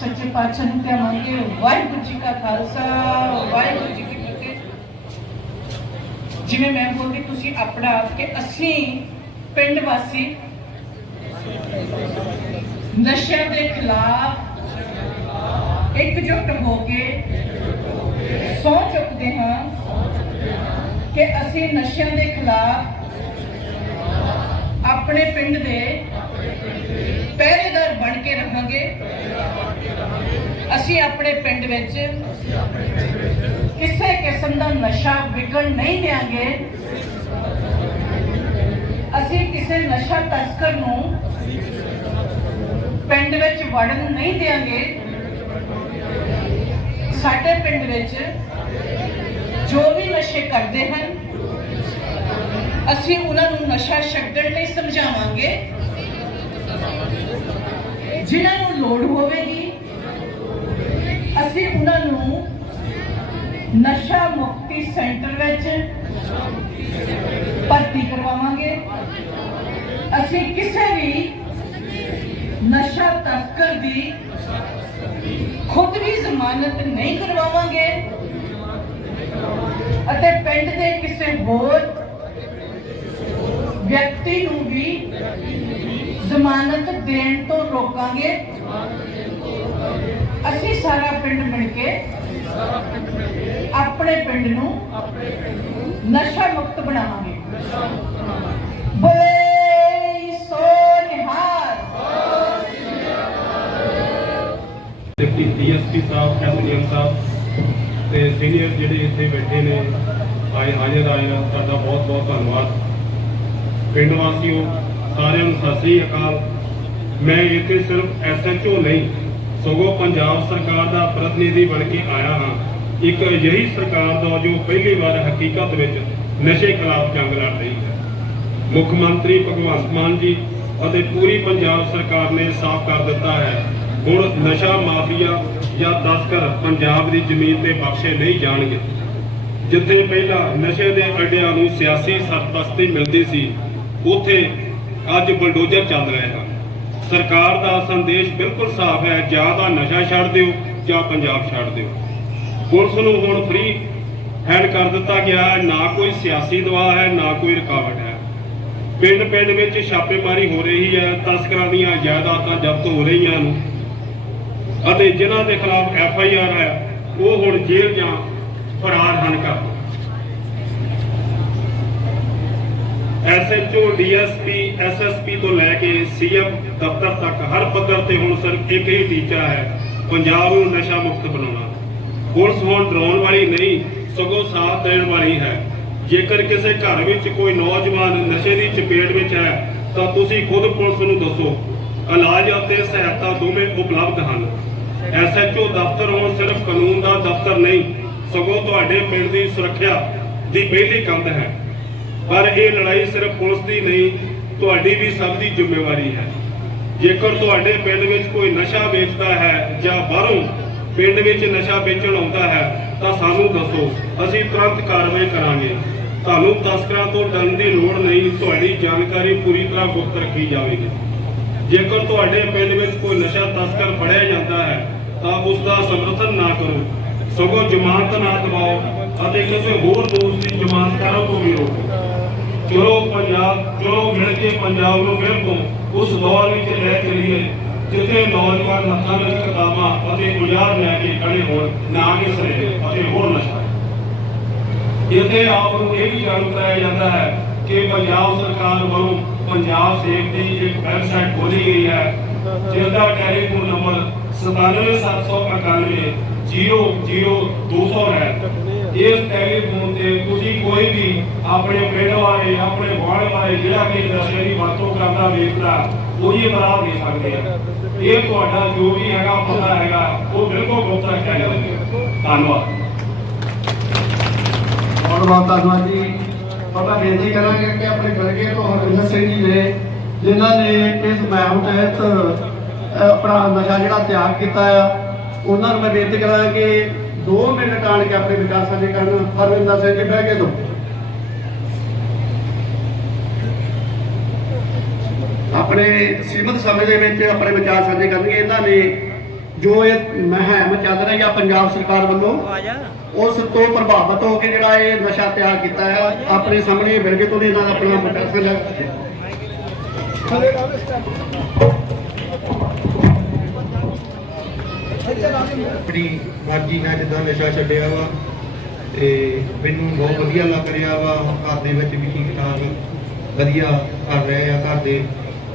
ਸੱਚੇ ਪਾਤਸ਼ਾਹ ਨੂੰ ਧਿਆਵਾਂਗੇ ਵਾਹਿਗੁਰੂ ਜੀ ਕਾ ਖਾਲਸਾ, ਵਾਹਿਗੁਰੂ ਜੀ ਕੀ ਫਤਿਹ। ਜਿਵੇਂ ਮੈਂ ਬੋਲਦੀ, ਤੁਸੀਂ ਆਪਣਾ ਕਿ ਅਸੀਂ ਪਿੰਡ ਵਾਸੀ ਨਸ਼ਿਆਂ ਦੇ ਖਿਲਾਫ ਇਕਜੁੱਟ ਹੋ ਕੇ ਸਹੁੰ ਚੁੱਕਦੇ ਹਾਂ ਕਿ ਅਸੀਂ ਨਸ਼ਿਆਂ ਦੇ ਖਿਲਾਫ ਆਪਣੇ ਪਿੰਡ ਦੇ ਪਹਿਰੇਦਾਰ ਬਣ ਕੇ ਰਹਾਂਗੇ ਅਸੀਂ ਆਪਣੇ ਪਿੰਡ ਵਿੱਚ ਕਿਸੇ ਕਿਸਮ ਦਾ ਨਸ਼ਾ ਵਿਕਣ ਨਹੀਂ ਦੇਵਾਂਗੇ ਅਸੀਂ ਕਿਸੇ ਨਸ਼ਾ ਤਸਕਰ ਨੂੰ ਪਿੰਡ ਵਿੱਚ ਵੜਨ ਨਹੀਂ ਦੇਵਾਂਗੇ ਸਾਡੇ ਪਿੰਡ ਵਿੱਚ ਜੋ ਵੀ ਨਸ਼ੇ ਕਰਦੇ ਹਨ ਅਸੀਂ ਉਹਨਾਂ ਨੂੰ ਨਸ਼ਾ ਛੱਡਣ ਲਈ ਸਮਝਾਵਾਂਗੇ। ਜਿਨ੍ਹਾਂ ਨੂੰ ਲੋੜ ਹੋਵੇਗੀ ਅਸੀਂ ਉਹਨਾਂ ਨੂੰ ਨਸ਼ਾ ਮੁਕਤੀ ਸੈਂਟਰ ਵਿੱਚ ਭਰਤੀ ਕਰਵਾਵਾਂਗੇ। ਅਸੀਂ ਕਿਸੇ ਵੀ ਨਸ਼ਾ ਤਸਕਰ ਦੀ ਖੁਦ ਵੀ ਜ਼ਮਾਨਤ ਨਹੀਂ ਕਰਵਾਵਾਂਗੇ ਅਤੇ ਪਿੰਡ ਦੇ ਕਿਸੇ ਹੋਰ ਵਿਅਕਤੀ ਨੂੰ ਵੀ ਜ਼ਮਾਨਤ ਦੇਣ ਤੋਂ ਰੋਕਾਂਗੇ। ਅਸੀਂ ਸਾਰਾ ਪਿੰਡ ਮਿਲ ਕੇ ਆਪਣੇ ਪਿੰਡ ਨੂੰ ਨਸ਼ਾ ਮੁਕਤ ਬਣਾਵਾਂਗੇ। ਬੋਲੇ ਸੋ ਨਿਹਾਲ ਡੀਐਸਪੀ ਸਾਹਿਬ ਐਸਡੀਐਮ ਸਾਹਿਬ ਤੇ ਸੀਨੀਅਰ ਜਿਹੜੇ ਇੱਥੇ ਬੈਠੇ ਨੇ, ਆਏ ਹਾਜ਼ਰ ਆਏ ਨੇ ਤੁਹਾਡਾ ਬਹੁਤ ਬਹੁਤ ਧੰਨਵਾਦ। ਪਿੰਡ ਵਾਸੀਓ, ਸਾਰਿਆਂ ਨੂੰ ਸਤਿ ਸ੍ਰੀ ਅਕਾਲ। ਮੈਂ ਇੱਥੇ ਸਿਰਫ ਐਸਐਚਓ ਨਹੀਂ ਸਗੋਂ ਪੰਜਾਬ ਸਰਕਾਰ ਦਾ ਪ੍ਰਤੀਨਿਧੀ ਬਣ ਕੇ ਆਇਆ ਹਾਂ। ਇੱਕ ਅਜਿਹੀ ਸਰਕਾਰ ਦਾ ਜੋ ਪਹਿਲੀ ਵਾਰ ਹਕੀਕਤ ਵਿੱਚ ਨਸ਼ੇ ਖਿਲਾਫ ਜੰਗ ਲੜ ਰਹੀ ਹੈ। ਮੁੱਖ ਮੰਤਰੀ ਭਗਵੰਤ ਮਾਨ ਜੀ ਅਤੇ ਪੂਰੀ ਪੰਜਾਬ ਸਰਕਾਰ ਨੇ ਸਾਫ਼ ਕਰ ਦਿੱਤਾ ਹੈ, ਹੁਣ ਨਸ਼ਾ ਮਾਫੀਆ ਜਾਂ ਤਸਕਰ ਪੰਜਾਬ ਦੀ ਜ਼ਮੀਨ ਤੇ ਬਖਸ਼ੇ ਨਹੀਂ ਜਾਣਗੇ। ਜਿੱਥੇ ਪਹਿਲਾਂ ਨਸ਼ੇ ਦੇ ਅੱਡਿਆਂ ਨੂੰ ਸਿਆਸੀ ਸਰਪ੍ਰਸਤੀ ਮਿਲਦੀ ਸੀ, ਉੱਥੇ ਅੱਜ ਬਲਡੋਜ਼ਰ ਚੱਲ ਰਹੇ ਹਨ ਸਰਕਾਰ ਦਾ ਸੰਦੇਸ਼ ਬਿਲਕੁਲ ਸਾਫ਼ ਹੈ, ਜਾਂ ਤਾਂ ਨਸ਼ਾ ਛੱਡ ਦਿਓ, ਜਾਂ ਪੰਜਾਬ ਛੱਡ ਦਿਓ। ਪੁਲਿਸ ਨੂੰ ਹੁਣ ਫ੍ਰੀ ਹੈਂਡ ਕਰ ਦਿੱਤਾ ਗਿਆ ਹੈ, ਨਾ ਕੋਈ ਸਿਆਸੀ ਦਬਾਅ ਹੈ, ਨਾ ਕੋਈ ਰੁਕਾਵਟ ਹੈ। ਪਿੰਡ ਪਿੰਡ ਵਿੱਚ ਛਾਪੇਮਾਰੀ ਹੋ ਰਹੀ ਹੈ, ਤਸਕਰਾਂ ਦੀਆਂ ਜਾਇਦਾਦਾਂ ਜ਼ਬਤ ਹੋ ਰਹੀਆਂ ਹਨ। ਅਤੇ ਜਿਨ੍ਹਾਂ ਦੇ ਖਿਲਾਫ ਐਫ ਆਈ ਆਰ ਹੈ, ਉਹ ਹੁਣ ਜੇਲ੍ਹ ਜਾਂ ਫਰਾਰ ਹਨ ਕਰ ਐਸਐਚਓ ਡੀਐਸਪੀ ਐਸਐਸਪੀ ਤੋਂ ਲੈ ਕੇ ਸੀਐਮ ਦਫ਼ਤਰ ਤੱਕ ਹਰ ਪੱਧਰ ਤੇ ਹੁਣ ਸਿਰਫ ਇੱਕ ਹੀ ਟੀਚਾ ਹੈ, ਪੰਜਾਬ ਨੂੰ ਨਸ਼ਾ ਮੁਕਤ ਬਣਾਉਣਾ। ਪੁਲਿਸ ਹੁਣ ਡਰਾਉਣ ਵਾਲੀ ਨਹੀਂ, ਸਗੋਂ ਸਾਥ ਦੇਣ ਵਾਲੀ ਹੈ। ਜੇਕਰ ਕਿਸੇ ਘਰ ਵਿੱਚ ਕੋਈ ਨੌਜਵਾਨ ਨਸ਼ੇ ਦੀ ਚਪੇਟ ਵਿੱਚ ਹੈ, ਤਾਂ ਤੁਸੀਂ ਖੁਦ ਪੁਲਿਸ ਨੂੰ ਦੱਸੋ। ਇਲਾਜ ਅਤੇ ਸਹਾਇਤਾ ਦੋਵੇਂ ਉਪਲਬਧ ਹਨ। ਐਸਐਚਓ ਦਫ਼ਤਰ ਹੁਣ ਸਿਰਫ ਕਾਨੂੰਨ ਦਾ ਦਫ਼ਤਰ ਨਹੀਂ, ਸਗੋਂ ਤੁਹਾਡੇ ਪਿੰਡ ਦੀ ਸੁਰੱਖਿਆ ਦੀ ਪਹਿਲੀ ਕੰਧ ਹੈ। ਪਰ ਇਹ ਲੜਾਈ ਸਿਰਫ ਪੁਲਿਸ ਦੀ ਨਹੀਂ, ਤੁਹਾਡੀ ਵੀ ਸਭ ਦੀ ਜ਼ਿੰਮੇਵਾਰੀ ਹੈ। ਜੇਕਰ ਤੁਹਾਡੇ ਪਿੰਡ ਵਿੱਚ ਕੋਈ ਨਸ਼ਾ ਵੇਚਦਾ ਹੈ ਜਾਂ ਬਾਹਰੋਂ ਪਿੰਡ ਵਿੱਚ ਨਸ਼ਾ ਵੇਚਣ ਆਉਂਦਾ ਹੈ, ਤਾਂ ਸਾਨੂੰ ਦੱਸੋ, ਅਸੀਂ ਤੁਰੰਤ ਕਾਰਵਾਈ ਕਰਾਂਗੇ। ਤੁਹਾਨੂੰ ਤਸਕਰਾਂ ਤੋਂ ਡਰਨ ਦੀ ਲੋੜ ਨਹੀਂ, ਤੁਹਾਡੀ ਜਾਣਕਾਰੀ ਪੂਰੀ ਤਰ੍ਹਾਂ ਗੁਪਤ ਰੱਖੀ ਜਾਵੇਗੀ। ਜੇਕਰ ਤੁਹਾਡੇ ਪਿੰਡ ਵਿੱਚ ਕੋਈ ਨਸ਼ਾ ਤਸਕਰ ਫੜਿਆ ਜਾਂਦਾ ਹੈ, ਤਾਂ ਉਸ ਦਾ ਸਮਰਥਨ ਨਾ ਕਰੋ। ਸਗੋਂ ਜ਼ਮਾਨਤ ਨਾ ਦਿਵਾਓ ਅਤੇ ਕਿਸੇ ਹੋਰ ਦੋਸਤ ਦੀ ਜ਼ਮਾਨਤ ਕਰਨ ਤੋਂ ਵੀ ਰੋਕੋ। ਚਲੋ ਪੰਜਾਬ ਚਲੋ ਮਿਲ ਕੇ ਪੰਜਾਬ ਨੂੰ ਫਿਰ ਤੋਂ ਉਸ ਦੌਰ ਵਿੱਚ ਲੈ ਚਲੀਏ ਜਿੱਥੇ ਨੌਜਵਾਨ ਹੱਥਾਂ ਵਿੱਚ ਕਿਤਾਬਾਂ ਅਤੇ ਗੁਜ਼ਾਰ ਲੈ ਕੇ ਖੜੇ ਹੋਣ, ਨਾ ਕਿ ਸਰੇ ਅਤੇ ਹੋਰ ਨਸ਼ਾ। ਇੱਥੇ ਆਪ ਨੂੰ ਇਹ ਵੀ ਜਾਣੂ ਕਰਾਇਆ ਜਾਂਦਾ ਹੈ ਕਿ ਪੰਜਾਬ ਸਰਕਾਰ ਵੱਲੋਂ ਪੰਜਾਬ ਸੇਫ ਦੀ ਇੱਕ ਵੈਬਸਾਈਟ ਖੋਲੀ ਗਈ ਹੈ ਜਿਸ ਦਾ ਟੈਲੀਫੋਨ ਨੰਬਰ 97791 00200 ਹੈ। ਇਸ ਟੈਲੀਫੋਨ ਤੇ ਤੁਸੀਂ ਕੋਈ ਵੀ ਆਪਣੇ ਪਿੰਡ ਵਾਲੇ, ਆਪਣੇ ਗੁਆਂਢ ਵਾਲੇ, ਜਿਹੜਾ ਕਿ ਨਸ਼ੇ ਦੀ ਵਰਤੋਂ ਕਰਦਾ, ਵੇਚਦਾ, ਉਹਦੀ ਇਤਲਾਹ ਦੇ ਸਕਦੇ ਆ। ਇਹ ਤੁਹਾਡਾ ਜੋ ਵੀ ਹੈਗਾ ਪਤਾ ਹੈਗਾ, ਉਹ ਬਿਲਕੁਲ ਗੁਪਤ ਰੱਖਿਆ ਜਾਵੇ ਧੰਨਵਾਦ। ਬਹੁਤ ਬਹੁਤ ਧੰਨਵਾਦ ਜੀ। ਪਤਾ ਬੇਨਤੀ ਕਰਾਂਗੇ ਕਿ ਆਪਣੇ ਗੜਗੇ ਤੋਂ ਹਰਿੰਦਰ ਸਿੰਘ ਜੀ ਨੇ, ਜਿਨ੍ਹਾਂ ਨੇ ਇਸ ਮੁਹਿੰਮ ਤਹਿਤ ਆਪਣਾ ਨਸ਼ਾ ਜਿਹੜਾ ਤਿਆਗ ਕੀਤਾ ਆ, ਉਹਨਾਂ ਨੂੰ ਮੈਂ ਬੇਨਤੀ ਕਰਾਂਗਾ ਕਿ 2 ਮਿੰਟ ਟਾਣ ਕੇ ਆਪਣੇ ਵਿਕਾਸ ਸਾਡੇ ਕਰਨ ਹਰਵਿੰਦਰ ਸਿੰਘ ਜੀ ਬਹਿ ਕੇ ਦੋ ਆਪਣੇ ਸੀਮਤ ਸਮੇਂ ਦੇ ਵਿੱਚ ਆਪਣੇ ਵਿਚਾਰ ਸਾਂਝੇ ਕਰਨਗੇ। ਇਹਨਾਂ ਨੇ ਜੋ ਇਹ ਮਹਿਮ ਚੱਲ ਰਹੀ ਆ ਪੰਜਾਬ ਸਰਕਾਰ ਵੱਲੋਂ, ਉਸ ਤੋਂ ਪ੍ਰਭਾਵਿਤ ਹੋ ਕੇ ਜਿਹੜਾ ਇਹ ਨਸ਼ਾ ਤਿਆਰ ਕੀਤਾ ਹੈ ਆਪਣੇ ਸਾਹਮਣੇ ਬਿਲਗੇ ਤੋਂ ਇਹਨਾਂ ਦਾ ਆਪਣਾ ਵੱਡਾ ਸਾਂਝਾ ਆਪਣੀ ਮਰਜ਼ੀ ਨਾਲ ਜਿੱਦਾਂ ਨਸ਼ਾ ਛੱਡਿਆ ਵਾ ਤੇ ਮੈਨੂੰ ਬਹੁਤ ਵਧੀਆ ਲੱਗ ਰਿਹਾ ਵਾ। ਘਰ ਦੇ ਵਿੱਚ ਵੀ ਠੀਕ ਠਾਕ, ਵਧੀਆ ਕਰ ਰਹੇ ਆ ਘਰ ਦੇ।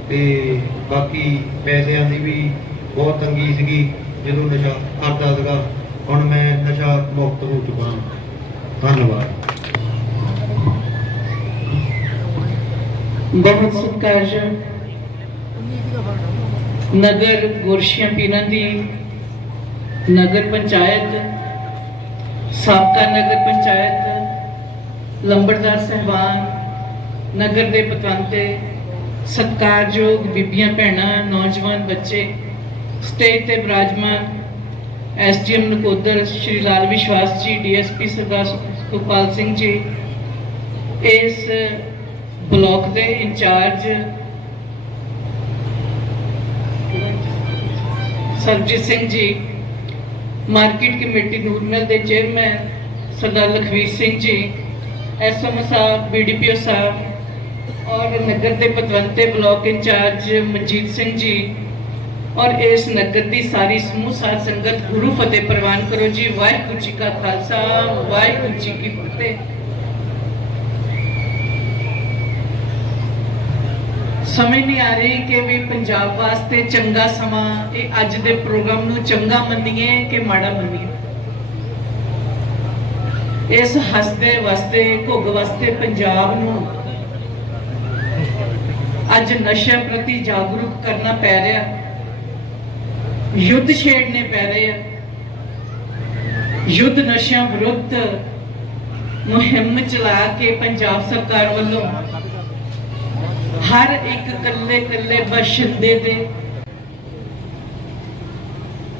ਤੇ ਬਾਕੀ ਪੈਸਿਆਂ ਦੀ ਵੀ ਬਹੁਤ ਤੰਗੀ ਸੀਗੀ ਜਦੋਂ ਨਸ਼ਾ ਕਰਦਾ ਸੀਗਾ। ਹੁਣ ਮੈਂ ਨਸ਼ਾ ਮੁਕਤ ਹੋ ਚੁੱਕਾ ਹਾਂ। ਧੰਨਵਾਦ। ਬਹੁਤ ਸਤਿਕਾਰਯੋਗ ਨਗਰ ਗੁਰਸ਼ੀਆਂ ਪੀਰਾਂ ਦੀ ਨਗਰ ਪੰਚਾਇਤ, ਸਾਬਕਾ ਨਗਰ ਪੰਚਾਇਤ, ਲੰਬੜਦਾਰ ਸਹਿਬਾਨ, ਨਗਰ ਦੇ ਪਤਵੰਤੇ, ਸਤਿਕਾਰਯੋਗ ਬੀਬੀਆਂ, ਭੈਣਾਂ, ਨੌਜਵਾਨ ਬੱਚੇ, ਸਟੇਜ ਤੇ ਵਿਰਾਜਮਾਨ ਐਸਡੀਐਮ ਨਕੋਦਰ ਸ਼੍ਰੀ ਲਾਲ ਵਿਸ਼ਵਾਸ ਜੀ, ਡੀਐਸਪੀ ਸਰਦਾਰ ਸੁਖਪਾਲ ਸਿੰਘ ਜੀ, ਇਸ ਬਲਾਕ ਦੇ incharge Surjit Singh ji market committee ਨੂਰਮਲ ਦੇ ਚੇਅਰਮੈਨ ਸਰਦਾਰ ਲਖਵੀਰ ਸਿੰਘ ਜੀ, ਐਸਐਮ ਸਾਹਿਬ, ਬੀਡੀਪੀਓ ਸਾਹਿਬ ਔਰ ਨਗਰ ਦੇ ਪਤਵੰਤੇ ਬਲਾਕ ਇੰਚਾਰਜ ਮਨਜੀਤ ਸਿੰਘ ਜੀ ਔਰ ਇਸ ਨਗਰ ਦੀ ਸਾਰੀ ਸਮੂਹ ਸਾਧ ਸੰਗਤ ਗੁਰੂ ਫਤਿਹ ਪ੍ਰਵਾਨ ਕਰੋ ਜੀ। ਵਾਹਿਗੁਰੂ ਜੀ ਕਾ ਖਾਲਸਾ, ਵਾਹਿਗੁਰੂ ਜੀ ਕੀ ਫਤਿਹ। ਸਮਝ ਨਹੀਂ ਆ ਰਹੀ ਕਿ ਵੀ ਪੰਜਾਬ ਵਾਸਤੇ ਚੰਗਾ ਸਮਾਂ, ਇਹ ਅੱਜ ਦੇ ਪ੍ਰੋਗਰਾਮ ਨੂੰ ਚੰਗਾ ਮੰਨੀਏ ਕਿ ਮਾੜਾ ਮੰਨੀਏ? ਇਸ ਹੱਸਦੇ ਵਸਦੇ ਘੁੱਗ ਵਸਦੇ ਪੰਜਾਬ ਨੂੰ ਅੱਜ ਨਸ਼ਿਆਂ ਪ੍ਰਤੀ ਜਾਗਰੂਕ ਕਰਨਾ ਪੈ ਰਿਹਾ। ਯੁੱਧ ਛੇੜਨੇ ਪੈ ਰਹੇ ਆ। ਯੁੱਧ ਨਸ਼ਿਆਂ ਵਿਰੁੱਧ ਮੁਹਿੰਮ ਚਲਾ ਕੇ ਪੰਜਾਬ ਸਰਕਾਰ ਵੱਲੋਂ ਹਰ ਇੱਕ ਕੱਲੇ ਕੱਲੇ ਬਸ਼ਿੰਦੇ ਦੇ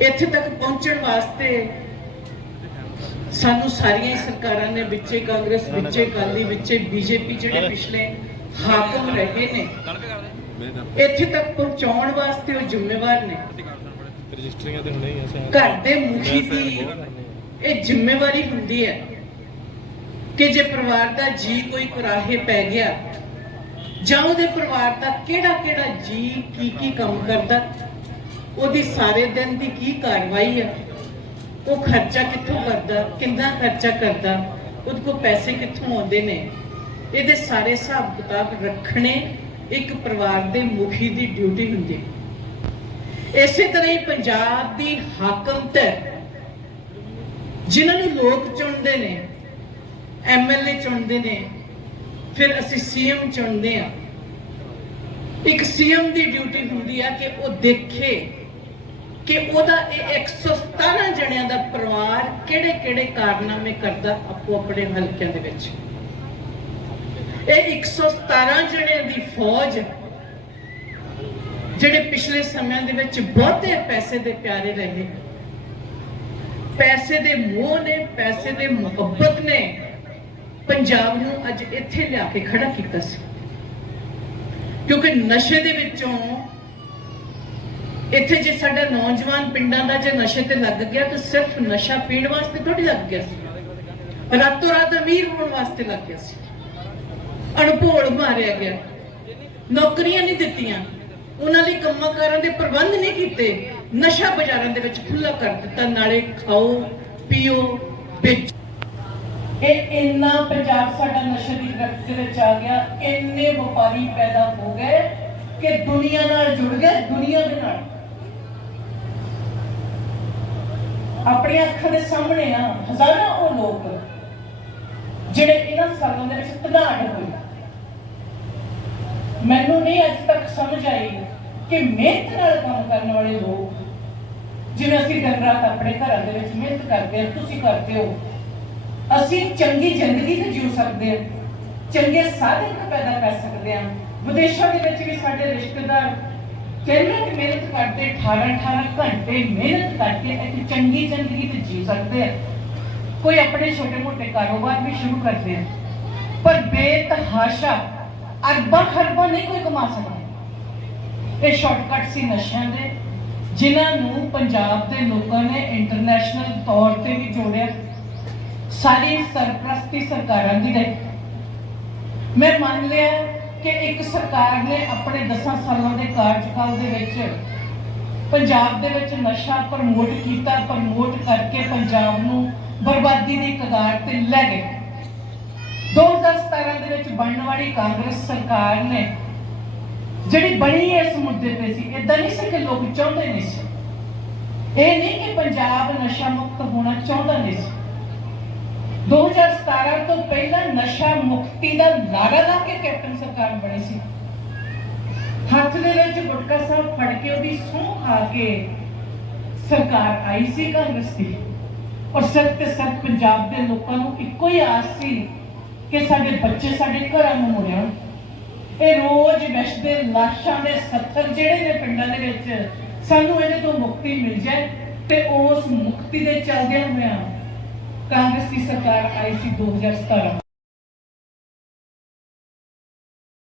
ਇੱਥੇ ਤੱਕ ਪਹੁੰਚਣ ਵਾਸਤੇ ਸਾਨੂੰ ਸਾਰੀਆਂ ਹੀ ਸਰਕਾਰਾਂ ਨੇ ਵਿੱਚੇ ਕਾਂਗਰਸ ਵਿੱਚੇ ਅਕਾਲੀ ਵਿੱਚੇ ਬੀਜੇਪੀ ਜਿਹੜੇ ਪਿਛਲੇ ਹਾਕਮ ਰਹੇ ਨੇ ਇੱਥੇ ਤੱਕ ਪਹੁੰਚਾਉਣ ਵਾਸਤੇ ਉਹ ਜ਼ਿੰਮੇਵਾਰ ਨੇ। ਰਜਿਸਟਰੀਆਂ ਤੇ ਹੁਣੇ ਹੀ ਆ ਘਰ ਦੇ ਮੁਖੀ ਦੀ ਇਹ ਜ਼ਿੰਮੇਵਾਰੀ ਹੁੰਦੀ ਹੈ ਕਿ ਜੇ ਪਰਿਵਾਰ ਦਾ ਜੀ ਕੋਈ ਕੁਰਾਹੇ ਪੈ ਗਿਆ ਜਾਂ ਉਹਦੇ ਪਰਿਵਾਰ ਦਾ ਕਿਹੜਾ ਕਿਹੜਾ ਜੀ ਕੀ ਕੀ ਕੰਮ ਕਰਦਾ, ਉਹਦੀ ਸਾਰੇ ਦਿਨ ਦੀ ਕੀ ਕਾਰਵਾਈ ਹੈ ਉਹ ਖਰਚਾ ਕਿੱਥੋਂ ਕਰਦਾ, ਕਿੰਨਾ ਖਰਚਾ ਕਰਦਾ, ਉਹਦੇ ਕੋਲ ਪੈਸੇ ਕਿੱਥੋਂ ਆਉਂਦੇ ਨੇ, ਇਹਦੇ ਸਾਰੇ ਹਿਸਾਬ ਕਿਤਾਬ ਰੱਖਣੇ ਇੱਕ ਪਰਿਵਾਰ ਦੇ ਮੁਖੀ ਦੀ ਡਿਊਟੀ ਹੁੰਦੀ ਇਸੇ ਤਰ੍ਹਾਂ ਹੀ ਪੰਜਾਬ ਦੀ ਹਾਕਮਤ ਤੇ ਜਿਨ੍ਹਾਂ ਨੂੰ ਲੋਕ ਚੁਣਦੇ ਨੇ ਐਮਐਲਏ ਚੁਣਦੇ ਨੇ ਫਿਰ ਅਸੀਂ ਸੀਐਮ ਚੁਣਦੇ ਆ ਇੱਕ ਸੀਐਮ ਦੀ ਡਿਊਟੀ ਹੁੰਦੀ ਆ ਕਿ ਉਹ ਦੇਖੇ ਕਿ ਉਹਦਾ ਇਹ 117 ਜਣਿਆਂ ਦਾ ਪਰਿਵਾਰ ਕਿਹੜੇ ਕਿਹੜੇ ਕਾਰਨਾਮੇ ਕਰਦਾ ਆਪੋ ਆਪਣੇ ਹਲਕਿਆਂ ਦੇ ਵਿੱਚ। ਇਹ 117 ਜਣਿਆਂ ਦੀ ਫੌਜ ਜਿਹੜੇ ਪਿਛਲੇ ਸਮਿਆਂ ਦੇ ਵਿੱਚ ਬਹੁਤੇ ਪੈਸੇ ਦੇ ਪਿਆਰੇ ਰਹੇ। ਪੈਸੇ ਦੇ ਮੋਹ ਨੇ, ਪੈਸੇ ਦੇ ਮੁਹੱਬਤ ਨੇ ਪੰਜਾਬ ਨੂੰ ਅੱਜ ਇੱਥੇ ਲਿਆ ਕੇ ਖੜਾ ਕੀਤਾ ਸੀ। ਕਿਉਂਕਿ ਨਸ਼ੇ ਦੇ ਵਿੱਚੋਂ ਇੱਥੇ ਜੇ ਸਾਡਾ ਨੌਜਵਾਨ ਪਿੰਡਾਂ ਦਾ ਜੇ ਨਸ਼ੇ ਤੇ ਲੱਗ ਗਿਆ, ਤਾਂ ਸਿਰਫ ਨਸ਼ਾ ਪੀਣ ਵਾਸਤੇ ਥੋੜੀ ਲੱਗ ਗਿਆ ਸੀ। ਰਾਤੋਂ ਰਾਤ ਅਮੀਰ ਹੋਣ ਵਾਸਤੇ ਲੱਗ ਗਿਆ ਸੀ। ਅਣਭੋਲ ਮਾਰਿਆ ਗਿਆ। ਨੌਕਰੀਆਂ ਨਹੀਂ ਦਿੱਤੀਆਂ। ਉਹਨਾਂ ਲਈ ਕੰਮਾਂ ਕਾਰਾਂ ਦੇ ਪ੍ਰਬੰਧ ਨਹੀਂ ਕੀਤੇ। ਨਸ਼ਾ ਬਾਜ਼ਾਰਾਂ ਦੇ ਵਿੱਚ ਖੁੱਲਾ ਕਰ ਦਿੱਤਾ। ਨਾਲੇ ਖਾਓ, ਪੀਓ, ਵੇਚੋ। ਇਹ ਇੰਨਾ ਪੰਜਾਬ ਸਾਡਾ ਨਸ਼ੇ ਦੀ ਗ੍ਰਿਫਤ ਦੇ ਵਿੱਚ ਆ ਗਿਆ, ਇੰਨੇ ਵਪਾਰੀ ਪੈਦਾ ਹੋ ਗਏ ਕਿ ਦੁਨੀਆ ਨਾਲ ਜੁੜ ਗਏ, ਦੁਨੀਆ ਦੇ ਨਾਲ। ਆਪਣੀਆਂ ਅੱਖਾਂ ਦੇ ਸਾਹਮਣੇ ਆ ਹਜ਼ਾਰਾਂ ਉਹ ਲੋਕ ਜਿਹੜੇ ਇਹਨਾਂ ਸਾਲਾਂ ਦੇ ਵਿੱਚ ਤਨਾੜ ਹੋਏ। ਮੈਨੂੰ ਨਹੀਂ ਅੱਜ ਤੱਕ ਸਮਝ ਆਈ ਕਿ ਮਿਹਨਤ ਨਾਲ ਕੰਮ ਕਰਨ ਵਾਲੇ ਲੋਕ ਜਿਵੇਂ ਅਸੀਂ ਦਿਨ ਰਾਤ ਆਪਣੇ ਘਰਾਂ ਦੇ ਵਿੱਚ ਮਿਹਨਤ ਕਰਦੇ ਹਾਂ ਤੁਸੀਂ ਕਰਦੇ ਹੋ ਅਸੀਂ ਚੰਗੀ ਜ਼ਿੰਦਗੀ ਤੇ ਜੀਉ ਸਕਦੇ ਹਾਂ। ਚੰਗੇ ਸਾਧਨ ਪੈਦਾ ਕਰ ਸਕਦੇ ਹਾਂ। ਵਿਦੇਸ਼ਾਂ ਦੇ ਵਿੱਚ ਵੀ ਸਾਡੇ ਰਿਸ਼ਤੇਦਾਰ ਕਿੰਨਾ ਮਿਹਨਤ ਕਰਦੇ 18 18 ਘੰਟੇ ਮਿਹਨਤ ਕਰਕੇ ਇੱਕ ਚੰਗੀ ਜ਼ਿੰਦਗੀ ਤੇ ਜੀ ਸਕਦੇ ਆ ਕੋਈ ਆਪਣੇ ਛੋਟੇ ਮੋਟੇ ਕਾਰੋਬਾਰ ਵੀ ਸ਼ੁਰੂ ਕਰਦੇ ਆ। ਪਰ ਬੇਤਹਾਸ਼ਾ ਅਰਬਾਂ ਖਰਬਾਂ ਨਹੀਂ ਕੋਈ ਕਮਾ ਸਕਦਾ। ਇਹ ਸ਼ਾਰਟਕਟ ਸੀ ਨਸ਼ਿਆਂ ਦੇ, ਜਿਨ੍ਹਾਂ ਨੂੰ ਪੰਜਾਬ ਦੇ ਲੋਕਾਂ ਨੇ ਇੰਟਰਨੈਸ਼ਨਲ ਤੌਰ ਤੇ ਵੀ ਜੋੜਿਆ। ਸਾਰੀ ਸਰਪ੍ਰਸਤੀ ਸਰਕਾਰਾਂ ਦੀ ਰਹੀ ਮੈਂ ਮੰਨ ਲਿਆ ਕਿ ਇੱਕ ਸਰਕਾਰ ਨੇ ਆਪਣੇ 10 ਸਾਲਾਂ ਦੇ ਕਾਰਜਕਾਲ ਦੇ ਵਿੱਚ ਪੰਜਾਬ ਦੇ ਵਿੱਚ ਨਸ਼ਾ ਪ੍ਰਮੋਟ ਕੀਤਾ, ਪ੍ਰਮੋਟ ਕਰਕੇ ਪੰਜਾਬ ਨੂੰ ਬਰਬਾਦੀ ਦੀ ਕਗਾਰ ਤੇ ਲੈ ਗਏ। 2017 ਦੇ ਵਿੱਚ ਬਣਨ ਵਾਲੀ ਕਾਂਗਰਸ ਸਰਕਾਰ ਨੇ ਜਿਹੜੀ ਬਣੀ ਇਸ ਮੁੱਦੇ ਤੇ ਸੀ ਇਦਾਂ ਨਹੀਂ ਸੀ ਕਿ ਲੋਕ ਚਾਹੁੰਦੇ ਨਹੀਂ ਸੀ। ਇਹ ਨਹੀਂ ਕਿ ਪੰਜਾਬ ਨਸ਼ਾ ਮੁਕਤ ਹੋਣਾ ਚਾਹੁੰਦਾ ਨਹੀਂ ਸੀ। 2017 ਤੋਂ ਪਹਿਲਾਂ ਨਸ਼ਾ ਮੁਕਤੀ ਦਾ ਨਾਰਾ ਲਾ ਕੇ ਕੈਪਟਨ ਸਰਕਾਰ ਬਣੀ ਸੀ। ਹੱਥ ਦੇ ਵਿੱਚ ਗੁਟਕਾ ਸਾਹਿਬ ਫੜ ਕੇ ਉਹਦੀ ਸਹੁੰ ਖਾ ਕੇ ਸਰਕਾਰ ਆਈ ਸੀ ਕਾਂਗਰਸ ਦੀ। ਔਰ ਸਿਰਫ ਤੇ ਪੰਜਾਬ ਦੇ ਲੋਕਾਂ ਨੂੰ ਇੱਕੋ ਹੀ ਆਸ ਸੀ ਕਿ ਸਾਡੇ ਬੱਚੇ ਸਾਡੇ ਘਰਾਂ ਨੂੰ ਮੁੜ ਇਹ ਰੋਜ਼ ਵਿਸ਼ਦੇ ਲਾਸ਼ਾਂ ਦੇ ਸੱਥਰ ਜਿਹੜੇ ਨੇ ਪਿੰਡਾਂ ਦੇ ਵਿੱਚ ਸਾਨੂੰ ਇਹਦੇ ਤੋਂ ਮੁਕਤੀ ਮਿਲ ਜਾਏ ਤੇ ਉਸ ਮੁਕਤੀ ਦੇ ਚੱਲਦਿਆਂ ਹੋਇਆਂ ਕਾਂਗਰਸ ਦੀ ਸਰਕਾਰ ਆਈ ਸੀ 2017